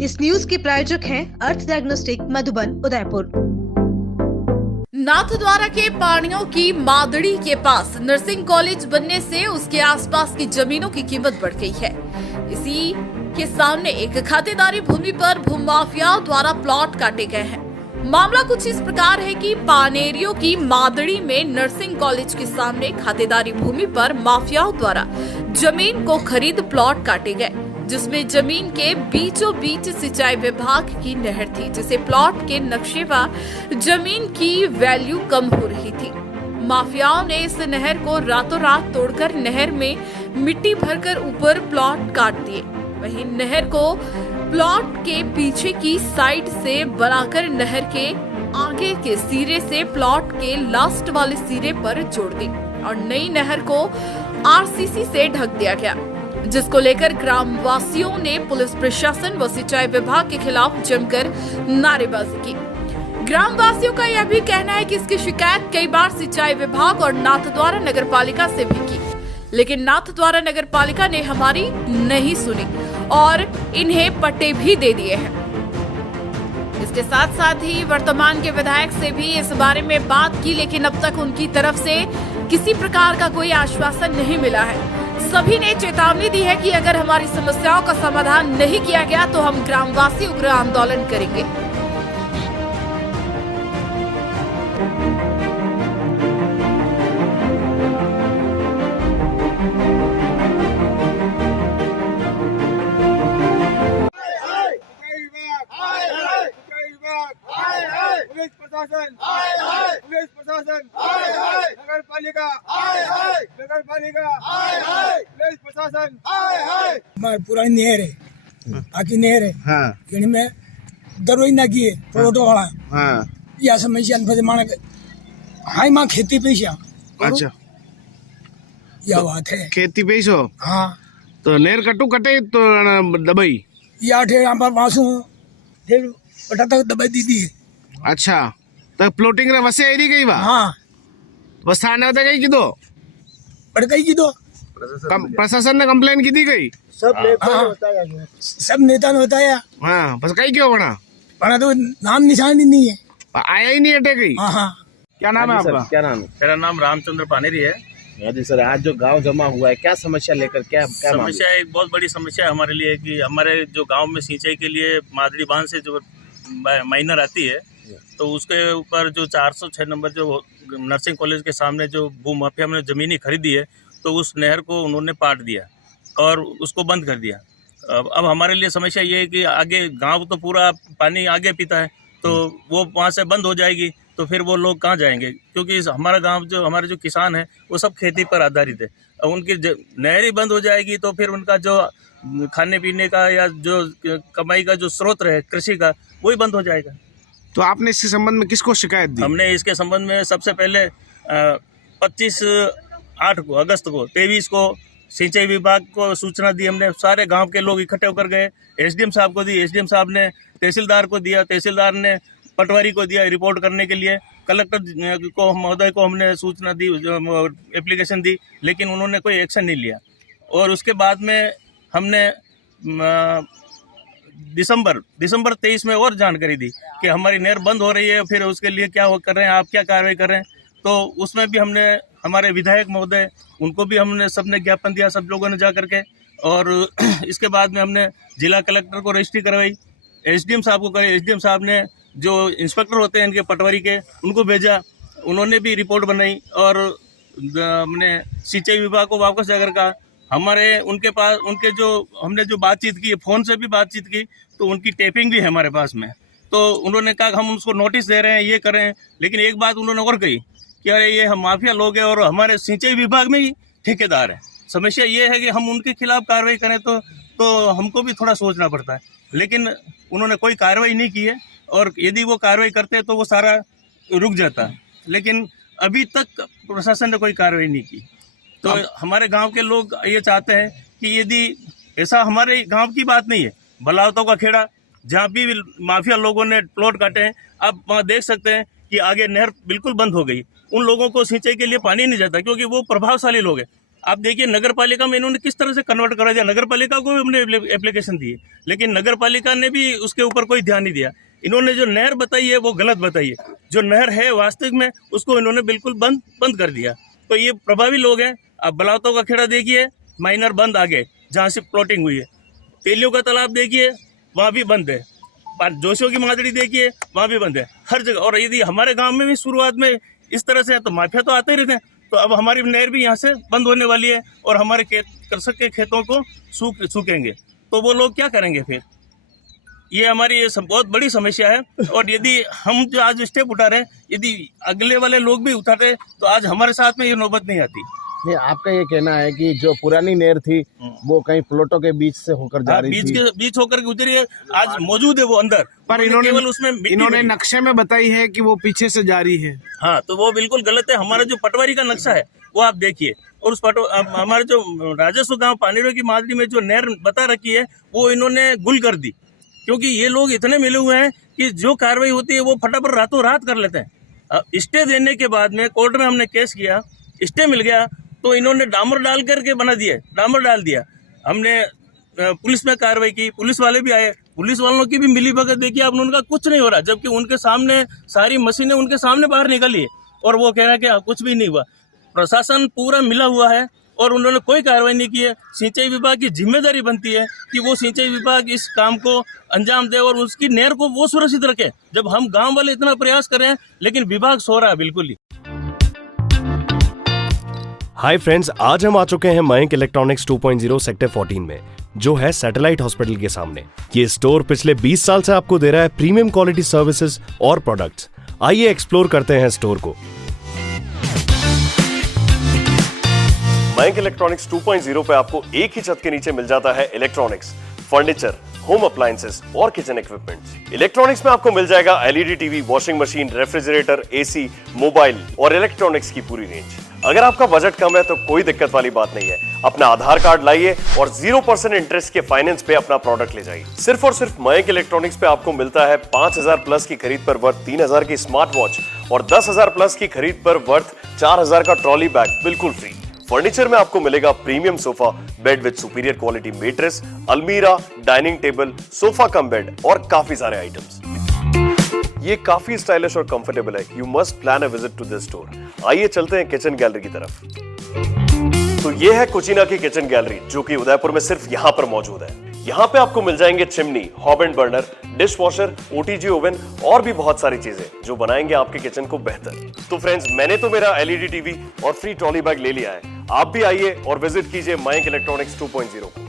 इस न्यूज के प्रायोजक हैं अर्थ डायग्नोस्टिक मधुबन उदयपुर। नाथद्वारा के पानियों की मादड़ी के पास नर्सिंग कॉलेज बनने से उसके आसपास की जमीनों की कीमत बढ़ गई है। इसी के सामने एक खातेदारी भूमि पर भूमाफिया द्वारा प्लॉट काटे गए हैं। मामला कुछ इस प्रकार है कि पानेरियों की मादड़ी में नर्सिंग कॉलेज के सामने खातेदारी भूमि पर माफियाओं द्वारा जमीन को खरीद प्लॉट काटे गए, जिसमें जमीन के बीचों बीच सिंचाई विभाग की नहर थी, जिसे प्लॉट के नक्शे व जमीन की वैल्यू कम हो रही थी। माफियाओं ने इस नहर को रातों रात तोड़कर नहर में मिट्टी भरकर ऊपर प्लॉट काट दिए। वहीं नहर को प्लॉट के पीछे की साइड से बनाकर नहर के आगे के सिरे से प्लॉट के लास्ट वाले सिरे पर जोड़ दी और नई नहर को आरसीसी से ढक दिया गया, जिसको लेकर ग्रामवासियों ने पुलिस प्रशासन व सिंचाई विभाग के खिलाफ जमकर नारेबाजी की। ग्रामवासियों का यह भी कहना है कि इसकी शिकायत कई बार सिंचाई विभाग और नाथद्वारा नगर पालिका से भी की, लेकिन नाथद्वारा नगर पालिका ने हमारी नहीं सुनी और इन्हें पट्टे भी दे दिए हैं। इसके साथ साथ ही वर्तमान के विधायक से भी इस बारे में बात की, लेकिन अब तक उनकी तरफ से किसी प्रकार का कोई आश्वासन नहीं मिला है। सभी ने चेतावनी दी है कि अगर हमारी समस्याओं का समाधान नहीं किया गया तो हम ग्रामवासी उग्र आंदोलन करेंगे। पुलिस प्रशासन नगर पालिका पुलिस प्रशासन हमारे पुरानी नहर है, आकी नहर है। हाँ। में दरवाई ना किए प्रोटो वाला। हाँ। या समस्या माने हाई माँ खेती पैसा। अच्छा, यह बात है। खेती पैसो। हाँ। तो नहर कटू कटे तो दबाई या ठे यहाँ पर वासू फिर बटा तक दबाई दी थी। अच्छा, तो प्लॉटिंग रे वसे आई गई बा। हाँ। बस थाने होता गई की दो पर कई की दो प्रशासन ने कंप्लेन की थी गई। सब नेता ने बताया। हाँ, बस कई क्यों बना बना तो नाम निशान ही नहीं है, आया ही नहीं अटक गई। हाँ। क्या नाम है आपका? क्या नाम है? मेरा नाम रामचंद्र पानेरी है। हाँ जी सर, आज जो गांव जमा हुआ है क्या समस्या लेकर क्या समस्या एक बहुत बड़ी समस्या है हमारे लिए कि हमारे जो गांव में सिंचाई के लिए मादड़ी बांध से जो माइनर आती है, तो उसके ऊपर जो 406 नंबर जो नर्सिंग कॉलेज के सामने जो भूमाफिया में ज़मीनी खरीदी है, तो उस नहर को उन्होंने पाट दिया और उसको बंद कर दिया। अब हमारे लिए समस्या ये है कि आगे गांव तो पूरा पानी आगे पीता है, तो वो वहाँ से बंद हो जाएगी तो फिर वो लोग कहाँ जाएंगे, क्योंकि हमारा गांव जो हमारे जो किसान हैं वो सब खेती पर आधारित है। अब उनकी नहर ही बंद हो जाएगी तो फिर उनका जो खाने पीने का या जो कमाई का जो स्रोत है कृषि का, वही बंद हो जाएगा। तो आपने इसके संबंध में किसको शिकायत दी? हमने इसके संबंध में सबसे पहले 25 अगस्त को 23 को सिंचाई विभाग को सूचना दी। हमने सारे गांव के लोग इकट्ठे होकर गए, एसडीएम साहब को दी, एसडीएम साहब ने तहसीलदार को दिया, तहसीलदार ने पटवारी को दिया रिपोर्ट करने के लिए, कलेक्टर को महोदय को हमने सूचना दी, एप्लीकेशन दी, लेकिन उन्होंने कोई एक्शन नहीं लिया। और उसके बाद में हमने दिसंबर 23 में और जानकारी दी कि हमारी नहर बंद हो रही है, फिर उसके लिए क्या कर रहे हैं, आप क्या कार्रवाई कर रहे हैं। तो उसमें भी हमने हमारे विधायक महोदय उनको भी हमने सबने ज्ञापन दिया, सब लोगों ने जा करके। और इसके बाद में हमने जिला कलेक्टर को रजिस्ट्री करवाई, एसडीएम साहब को करी, एसडीएम साहब ने जो इंस्पेक्टर होते हैं इनके पटवारी के उनको भेजा, उन्होंने भी रिपोर्ट बनाई और हमने सिंचाई विभाग को वापस जाकर कहा। हमारे उनके पास उनके जो हमने जो बातचीत की, फ़ोन से भी बातचीत की, तो उनकी टेपिंग भी है हमारे पास में। तो उन्होंने कहा हम उसको नोटिस दे रहे हैं, ये कर रहे हैं, लेकिन एक बात उन्होंने और कही कि अरे ये हम माफिया लोग हैं और हमारे सिंचाई विभाग में ही ठेकेदार है। समस्या ये है कि हम उनके खिलाफ कार्रवाई करें तो हमको भी थोड़ा सोचना पड़ता है, लेकिन उन्होंने कोई कार्रवाई नहीं की है। और यदि वो कार्रवाई करते तो वो सारा रुक जाता है, लेकिन अभी तक प्रशासन ने कोई कार्रवाई नहीं की। तो हमारे गांव के लोग ये चाहते हैं कि यदि ऐसा, हमारे गांव की बात नहीं है, बलावतों का खेड़ा जहाँ भी माफिया लोगों ने प्लॉट काटे हैं, आप वहाँ देख सकते हैं कि आगे नहर बिल्कुल बंद हो गई। उन लोगों को सिंचाई के लिए पानी नहीं जाता क्योंकि वो प्रभावशाली लोग हैं। आप देखिए नगर पालिका में इन्होंने किस तरह से कन्वर्ट करा दिया। नगर पालिका को भी हमने एप्लीकेशन दी है, लेकिन नगर पालिका ने भी उसके ऊपर कोई ध्यान नहीं दिया। इन्होंने जो नहर बताई है वो गलत बताई है। जो नहर है वास्तविक में उसको इन्होंने बिल्कुल बंद कर दिया। तो ये प्रभावी लोग हैं। आप बलावतों का खेड़ा देखिए, माइनर बंद आगे जहाँ से प्लॉटिंग हुई है। तेलियों का तालाब देखिए, वहाँ भी बंद है। जोशियों की मादड़ी देखिए, वहाँ भी बंद है। हर जगह। और यदि हमारे गाँव में भी शुरुआत में इस तरह से है तो माफिया तो आते ही रहते हैं। तो अब हमारी नहर भी यहाँ से बंद होने वाली है और हमारे कृषक के खेतों को सूखेंगे तो वो लोग क्या करेंगे फिर। ये हमारी ये बहुत बड़ी समस्या है। और यदि हम जो आज स्टेप उठा रहे हैं, यदि अगले वाले लोग भी उठाते तो आज हमारे साथ में ये नौबत नहीं आती। नहीं, आपका ये कहना है कि जो पुरानी नहर थी वो कहीं प्लॉटों के बीच से होकर जा रही थी, बीच होकर गुजरी है, आज मौजूद है वो अंदर, पर इन्होंने नक्शे में बताई है कि वो पीछे से जा रही है। हाँ, तो वो बिल्कुल गलत है। हमारा जो पटवारी का नक्शा है वो आप देखिए, और उस हमारे जो राजस्व गाँव पानीरो की मादरी में जो नहर बता रखी है वो इन्होंने गुल कर दी। क्योंकि ये लोग इतने मिले हुए हैं कि जो कार्रवाई होती है वो फटाफट रातों रात कर लेते हैं। स्टे देने के बाद में कोर्ट में हमने केस किया, स्टे मिल गया तो इन्होंने डामर डाल करके बना दिया, डामर डाल दिया। हमने पुलिस में कार्रवाई की, पुलिस वाले भी आए, पुलिस वालों की भी मिली भगत देखिए। अब उनका कुछ नहीं हो रहा, जबकि उनके सामने सारी मशीनें उनके सामने बाहर निकली और वो कह रहा है कि कुछ भी नहीं हुआ। प्रशासन पूरा मिला हुआ है और उन्होंने कोई कार्रवाई नहीं की है। सिंचाई विभाग की जिम्मेदारी बनती है कि वो सिंचाई विभाग इस काम को अंजाम दे और उसकी नहर को वो सुरक्षित रखे। जब हम गांव वाले इतना प्रयास कर रहे हैं लेकिन विभाग सो रहा है बिल्कुल ही। हाय फ्रेंड्स, आज हम आ चुके हैं मयंक इलेक्ट्रॉनिक्स 2.0 सेक्टर 14 में, जो है सैटेलाइट हॉस्पिटल के सामने। ये स्टोर पिछले 20 साल से आपको दे रहा है प्रीमियम क्वालिटी सर्विसेज और प्रोडक्ट्स। आइए एक्सप्लोर करते हैं स्टोर को। मयंक इलेक्ट्रॉनिक्स 2.0 पे आपको एक ही छत के नीचे मिल जाता है इलेक्ट्रॉनिक्स, फर्नीचर, होम अप्लायंसेस और किचन इक्विपमेंट्स। इलेक्ट्रॉनिक्स में आपको मिल जाएगा LED TV, washing machine, refrigerator, AC, mobile और इलेक्ट्रॉनिक्स की पूरी रेंज। अगर आपका बजट कम है तो कोई दिक्कत वाली बात नहीं है। अपना आधार कार्ड लाइए और 0% इंटरेस्ट के फाइनेंस पे अपना प्रोडक्ट ले जाइए। सिर्फ और सिर्फ मयंक इलेक्ट्रॉनिक्स पे आपको मिलता है 5000 प्लस की खरीद पर वर्थ 3000 की स्मार्ट वॉच और 10,000 प्लस की खरीद पर वर्थ 4000 का ट्रॉली बैग बिल्कुल फ्री। फर्नीचर में आपको मिलेगा premium sofa, bed with superior quality mattress, अलमीरा, dining table, sofa cum bed और काफी सारे आइटम्स। ये काफी स्टाइलिश और कंफर्टेबल है। You must plan a visit to this store. आइए चलते हैं किचन गैलरी की तरफ। तो ये है कुचीना की किचन गैलरी, जो कि उदयपुर में सिर्फ यहाँ पर मौजूद है। यहाँ पे आपको मिल जाएंगे chimney, hob and burner, dish washer, OTG oven और भी बहुत सारी चीजें जो बनाएंगे आपके किचन को बेहतर। तो फ्रेंड्स, मैंने तो मेरा एलईडी टीवी और फ्री ट्रॉली बैग ले लिया है। आप भी आइए और विजिट कीजिए मयंक इलेक्ट्रॉनिक्स 2.0 को।